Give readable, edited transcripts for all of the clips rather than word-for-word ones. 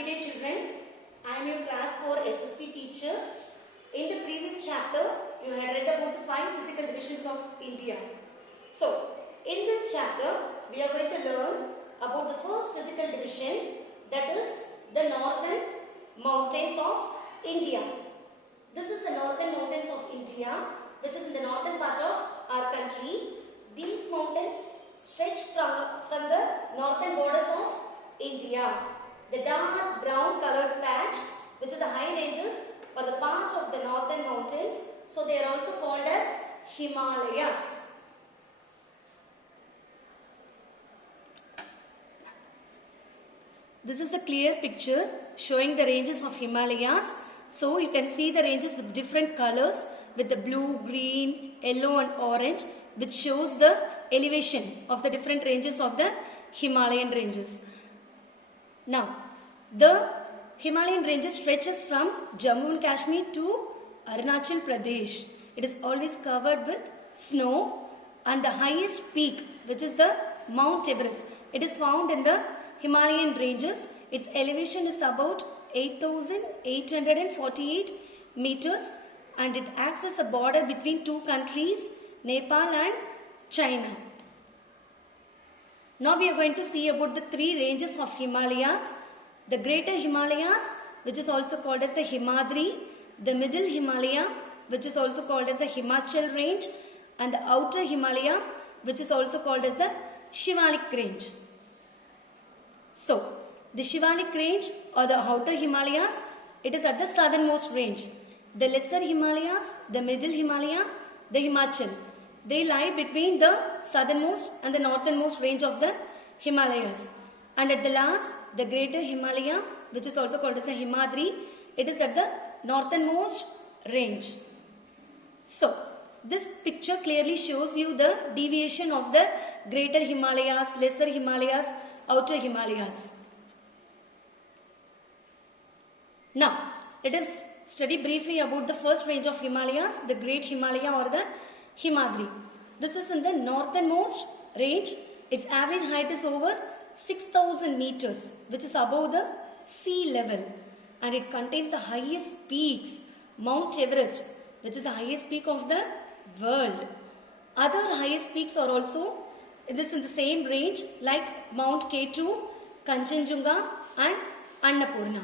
Happy day children. I am your class 4 SST teacher. In the previous chapter, you had read about the 5 physical divisions of India. So, in this chapter, we are going to learn about the first physical division, that is the northern mountains of India. This is the northern mountains of India, which is in the northern part of our country. These mountains stretch from the northern borders of India. The dark brown colored patch, which is the high ranges or the part of the northern mountains, so they are also called as Himalayas. This is a clear picture showing the ranges of Himalayas. So you can see the ranges with different colors, with the blue, green, yellow and orange, which shows the elevation of the different ranges of the Himalayan ranges. Now, the Himalayan ranges stretches from Jammu and Kashmir to Arunachal Pradesh. It is always covered with snow, and the highest peak, which is the Mount Everest, it is found in the Himalayan ranges. Its elevation is about 8,848 meters, and it acts as a border between two countries, Nepal and China. Now we are going to see about the 3 ranges of Himalayas. The Greater Himalayas, which is also called as the Himadri, the Middle Himalaya, which is also called as the Himachal range, and the Outer Himalaya, which is also called as the Shivalik range. So, the Shivalik range or the Outer Himalayas, it is at the southernmost range. The Lesser Himalayas, the Middle Himalaya, the Himachal, they lie between the southernmost and the northernmost range of the Himalayas. And at the last, the Greater Himalaya, which is also called as the Himadri, it is at the northernmost range. So, this picture clearly shows you the deviation of the Greater Himalayas, Lesser Himalayas, Outer Himalayas. Now, let us study briefly about the first range of Himalayas, the Great Himalaya or the Himadri. This is in the northernmost range. Its average height is over 6,000 meters, which is above the sea level, and it contains the highest peaks, Mount Everest, which is the highest peak of the world. Other highest peaks are also in the same range, like Mount K2, Kanchenjunga and Annapurna.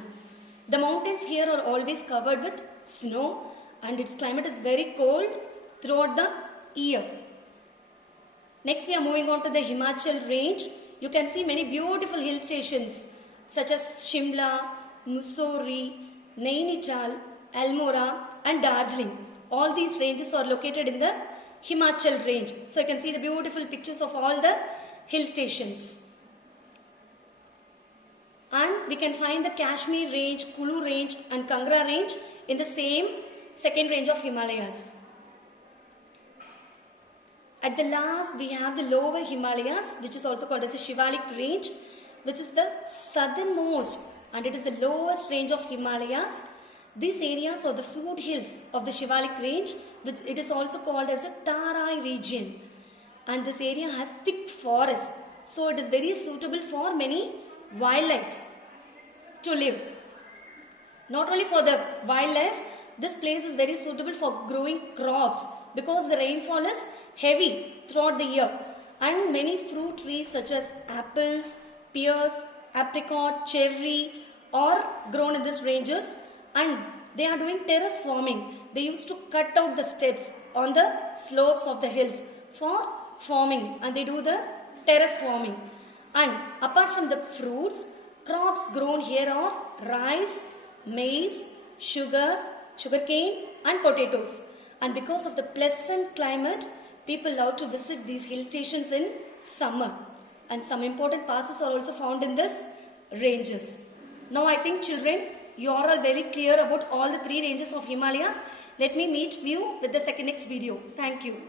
The mountains here are always covered with snow, and its climate is very cold throughout the year. Next, we are moving on to the Himachal range. You can see many beautiful hill stations such as Shimla, Mussoorie, Nainital, Almora and Darjeeling. All these ranges are located in the Himachal range. So you can see the beautiful pictures of all the hill stations. And we can find the Kashmir range, Kulu range and Kangra range in the same second range of Himalayas. At the last, we have the lower Himalayas, which is also called as the Shivalik range, which is the southernmost, and it is the lowest range of Himalayas. These areas are the foothills of the Shivalik range, which it is also called as the Tarai region. And this area has thick forest, so it is very suitable for many wildlife to live. Not only for the wildlife, this place is very suitable for growing crops because the rainfall is heavy throughout the year, and many fruit trees such as apples, pears, apricot, cherry are grown in these ranges, and they are doing terrace farming. They used to cut out the steps on the slopes of the hills for farming, and they do the terrace farming. And apart from the fruits, crops grown here are rice, maize, sugarcane and potatoes. And because of the pleasant climate, people love to visit these hill stations in summer, and some important passes are also found in these ranges. Now I think children, you are all very clear about all the 3 ranges of Himalayas. Let me meet you with the next video. Thank you.